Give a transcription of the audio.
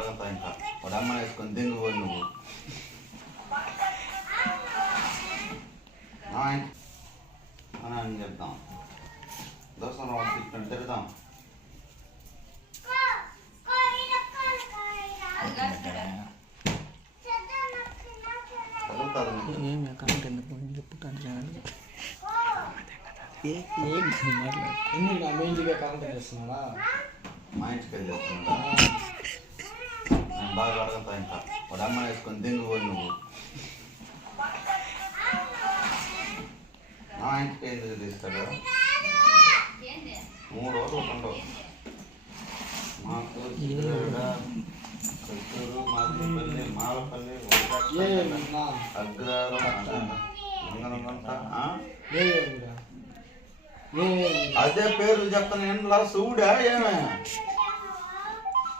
అడగతా ఇంకా వాడు అమ్మ వేసుకొని దింగు నువ్వు అని చెప్తాం దోసం వాడు తిడతాం మా ఇంటికి వెళ్ళి చేస్తున్నాడా నేను బాగా అడగతా ఇంకా వాడు అమ్మ వేసుకొని దింగు నువ్వు మా ఇంటికి ఎందుకు తీస్తాడు 3 రోజులు ఉండవు మాకు చిత్తూరు మాదిపల్లి మాలపల్లి అగ్రహారం మంగళంతా అదే పేర్లు చెప్తాను ఏంలా చూడా ఏమే